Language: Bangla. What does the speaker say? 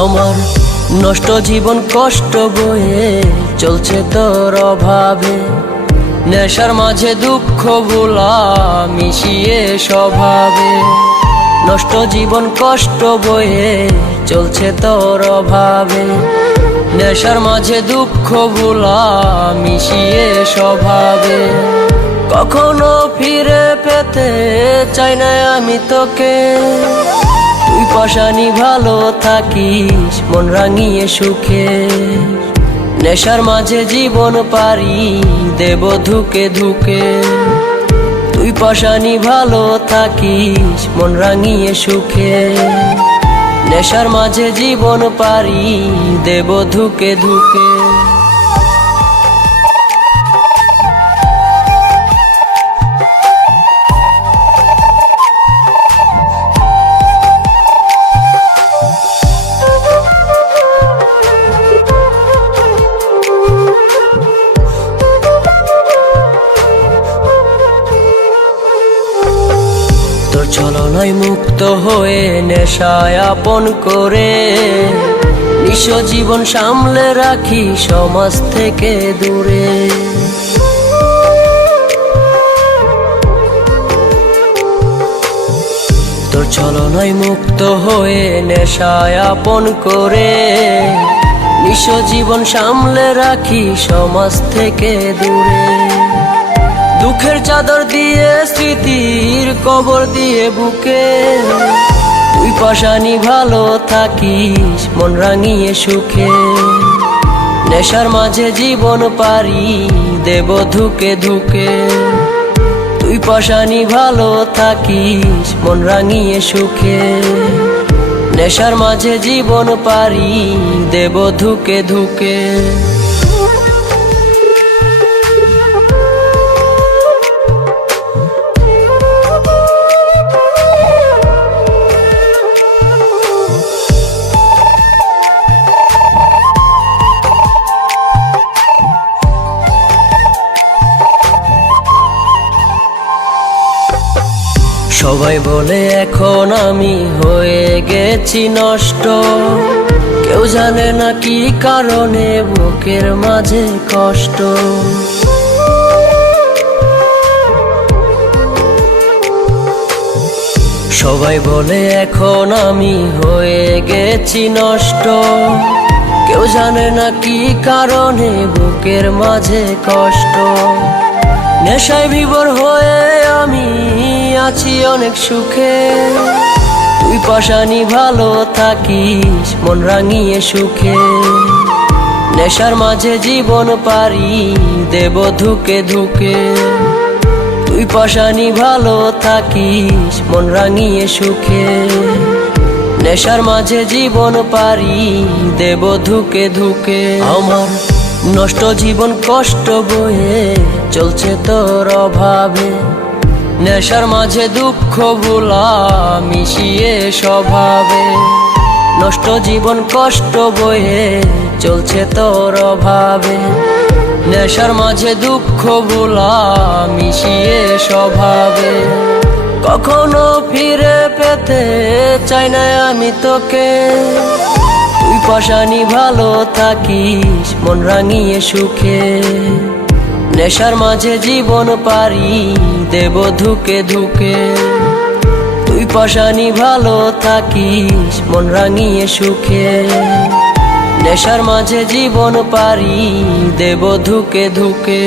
আমার নষ্ট জীবন কষ্ট বয়ে চলছে তোর অভাবে, নেশার মাঝে দুঃখ ভোলা মিশিয়ে স্বভাবে। নষ্ট জীবন কষ্ট বয়ে চলছে তোর অভাবে, নেশার মাঝে দুঃখ ভোলা মিশিয়ে স্বভাবে। কখনো ফিরে পেতে চাই না আমি তোকে, তুই পাশানি ভালো থাকিস মন রাঙিয়ে সুখে। নেশার মাঝে জীবন পারি দেব ধুকে ধুকে, তুই পাশানি ভালো থাকিস মন রাঙিয়ে সুখে। নেশার মাঝে জীবন পারি দেব ধুকে ধুকে। তোর ছলনায় মুক্ত হয়ে নেশায় আপন করে, নিঃস্ব জীবন সামলে রাখি সমাজ থেকে দূরে। তোর ছলনায় মুক্ত হয়ে নেশায় আপন করে, নিঃস্ব জীবন সামলে রাখি সমাজ থেকে দূরে। দুঃখের চাদর দিয়ে স্মৃতির কবর দিয়ে বুকে, তুই পাশানি ভালো থাকিস মন রাঙিয়ে সুখে। নেশার মাঝে জীবন পারি দেব ধুকে ধুকে, তুই পাশানি ভালো থাকিস মন রাঙিয়ে সুখে। নেশার মাঝে জীবন পারি দেব ধুকে ধুকে। সবাই বলে এখন আমি হয়ে গেছি নষ্ট, কেউ জানে না কি কারণে বুকের মাঝে কষ্ট। সবাই বলে এখন আমি হয়ে গেছি নষ্ট, কেউ জানে না কি কারণে বুকের মাঝে কষ্ট। নেশায় বিভোর হয়ে আমি আছি অনেক সুখে, তুই পাশানি ভালো থাকিস মন রাঙিয়ে সুখে। নেশার মাঝে জীবন পারি দেব ধুকে ধুকে, তুই পাশানি ভালো থাকিস মন রাঙিয়ে সুখে। নেশার মাঝে জীবন পারি দেব ধুকে ধুকে। আমার নষ্ট জীবন কষ্ট বয়ে চলছে তোর অভাবে, নেশার মাঝে দুঃখ ভোলা মিশিয়ে স্বভাবে। নষ্ট জীবন কষ্ট বয়ে চলছে তোর অভাবে, নেশার মাঝে দুঃখ ভোলা মিশিয়ে স্বভাবে। কখনো ফিরে পেতে চাই না আমি তোকে, তুই পাশানি ভালো থাকিস মন রাঙিয়ে সুখে। নেশার মাঝে জীবন পারি দেব ধুকে ধুকে, তুই পাশানি ভালো থাকিস মন রাঙিয়ে সুখে। নেশার মাঝে জীবন পারি দেব ধুকে ধুকে।